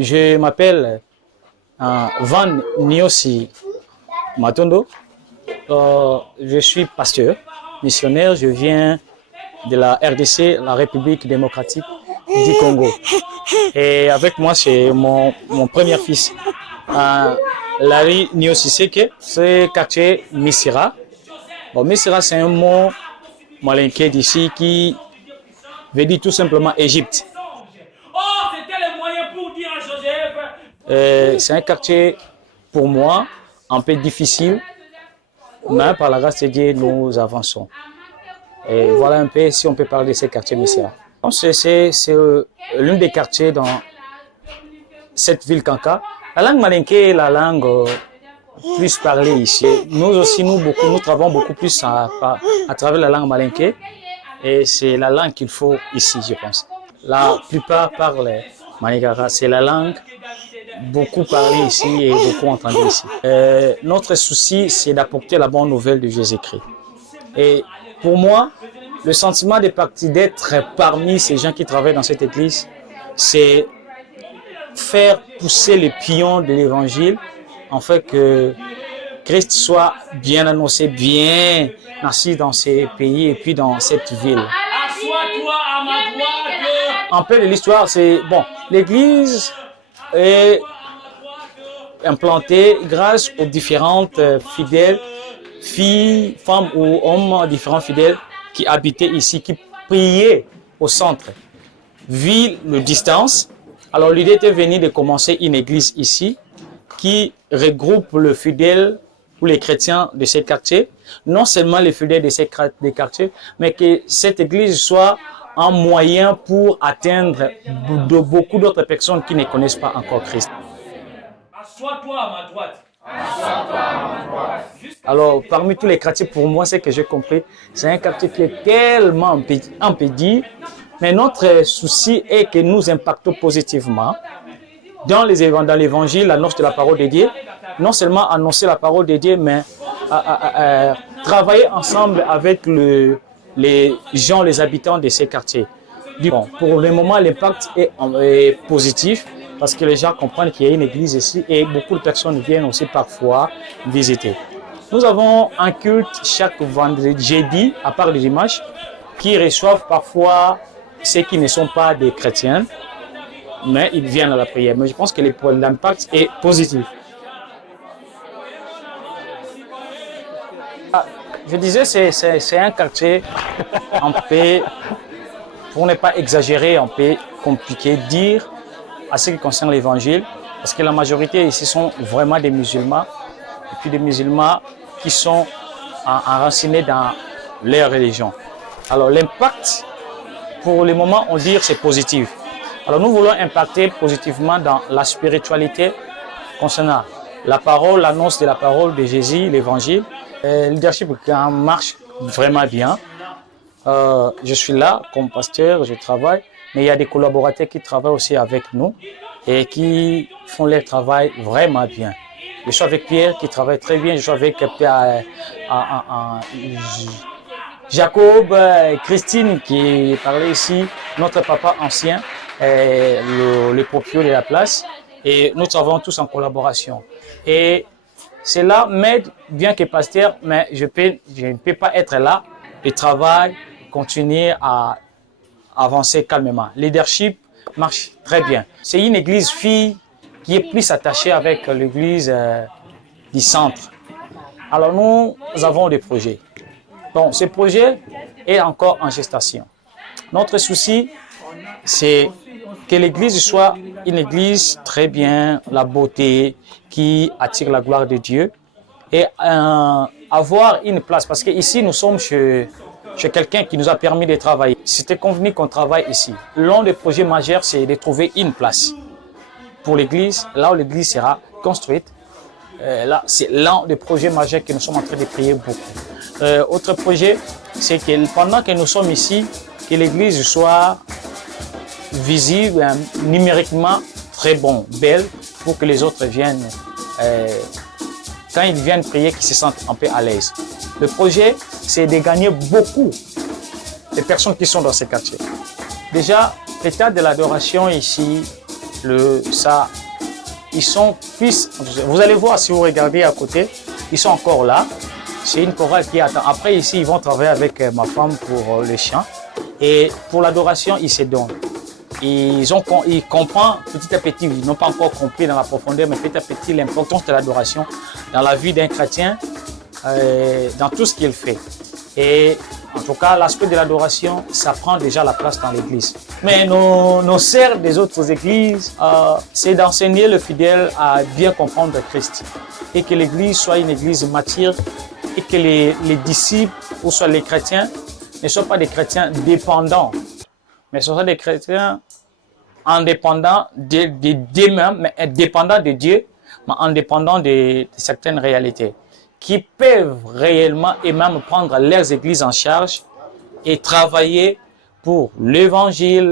Je m'appelle Van Niosi Matondo. Je suis pasteur, missionnaire. Je viens de la RDC, la République démocratique du Congo. Et avec moi, c'est mon premier fils, Larry Niosiseke. C'est quartier Missira. Bon, Missira, c'est un mot malinqué d'ici qui veut dire tout simplement Égypte. C'est un quartier, pour moi, un peu difficile, mais par la grâce de Dieu, nous avançons. Et voilà un peu si on peut parler de ces quartiers Missira. C'est l'un des quartiers dans cette ville Kanka. La langue malinké est la langue plus parlée ici. Nous aussi, nous travaillons beaucoup plus à travers la langue malinké. Et c'est la langue qu'il faut ici, je pense. La plupart parlent Manigara. C'est la langue beaucoup parlée ici et beaucoup entendue ici. Notre souci, c'est d'apporter la bonne nouvelle de Jésus-Christ. Et pour moi, le sentiment d'être parmi ces gens qui travaillent dans cette église, c'est faire pousser les pions de l'évangile, en fait que Christ soit bien annoncé, bien assis dans ces pays et puis dans cette ville. Un peu de l'histoire, c'est bon, l'église est implantée grâce aux différentes fidèles, filles, femmes ou hommes, différents fidèles qui habitaient ici, qui priaient au centre. Vu le distance, alors l'idée était venue de commencer une église ici qui regroupe les fidèles ou les chrétiens de ces quartiers, non seulement les fidèles de ces quartiers, mais que cette église soit un moyen pour atteindre beaucoup d'autres personnes qui ne connaissent pas encore Christ. Assois-toi à ma droite. Alors, parmi tous les quartiers, pour moi, ce que j'ai compris, c'est un quartier qui est tellement impédi, mais notre souci est que nous impactons positivement dans l'évangile, l'annonce de la parole de Dieu, non seulement annoncer la parole de Dieu, mais travailler ensemble avec les gens, les habitants de ces quartiers. Bon, pour le moment, l'impact est positif parce que les gens comprennent qu'il y a une église ici et beaucoup de personnes viennent aussi parfois visiter. Nous avons un culte chaque vendredi, jeudi, à part les dimanches, qui reçoivent parfois ceux qui ne sont pas des chrétiens, mais ils viennent à la prière. Mais je pense que l'impact est positif. Je disais, c'est un quartier un peu, pour ne pas exagérer, un peu compliqué de dire à ce qui concerne l'évangile, parce que la majorité ici sont vraiment des musulmans, et puis des musulmans qui sont enracinés dans leur religion. Alors l'impact, pour le moment, on dit c'est positif. Alors nous voulons impacter positivement dans la spiritualité concernant la parole, l'annonce de la parole de Jésus, l'évangile. Le leadership marche vraiment bien. Je suis là comme pasteur, je travaille, mais il y a des collaborateurs qui travaillent aussi avec nous et qui font leur travail vraiment bien. Je suis avec Pierre qui travaille très bien, je suis avec Jacob, Christine qui parlait ici, notre papa ancien, le propriétaire de la place, et nous travaillons tous en collaboration. Et cela m'aide, bien que pasteur, mais je ne peux pas être là. Le travail continue à avancer calmement. Le leadership marche très bien. C'est une église fille qui est plus attachée avec l'église du centre. Alors nous avons des projets. Bon, ce projet est encore en gestation. Notre souci, c'est que l'église soit une église très bien, la beauté, qui attire la gloire de Dieu et avoir une place. Parce qu'ici, nous sommes chez quelqu'un qui nous a permis de travailler. C'était convenu qu'on travaille ici. L'un des projets majeurs, c'est de trouver une place pour l'église, là où l'église sera construite. Là, c'est l'un des projets majeurs que nous sommes en train de prier beaucoup. Autre projet, c'est que pendant que nous sommes ici, que l'église soit visible, numériquement très bon, belle, pour que les autres viennent, quand ils viennent prier, qu'ils se sentent un peu à l'aise. Le projet, c'est de gagner beaucoup de personnes qui sont dans ces quartiers. Déjà, l'état de l'adoration ici ils sont plus, vous allez voir si vous regardez à côté, ils sont encore là. C'est une chorale qui attend. Après ici, ils vont travailler avec ma femme pour le chant. Et pour l'adoration, ils se donnent. Ils comprennent petit à petit, ils n'ont pas encore compris dans la profondeur, mais petit à petit l'importance de l'adoration dans la vie d'un chrétien, dans tout ce qu'il fait. Et en tout cas, l'aspect de l'adoration, ça prend déjà la place dans l'église. Mais nos sœurs des autres églises, c'est d'enseigner le fidèle à bien comprendre Christ. Et que l'église soit une église mature et que les disciples, ou soit les chrétiens, ne soient pas des chrétiens dépendants, mais ce sont des chrétiens indépendants d'eux-mêmes, mais dépendants de Dieu, mais indépendants de certaines réalités, qui peuvent réellement et même prendre leurs églises en charge et travailler pour l'évangile.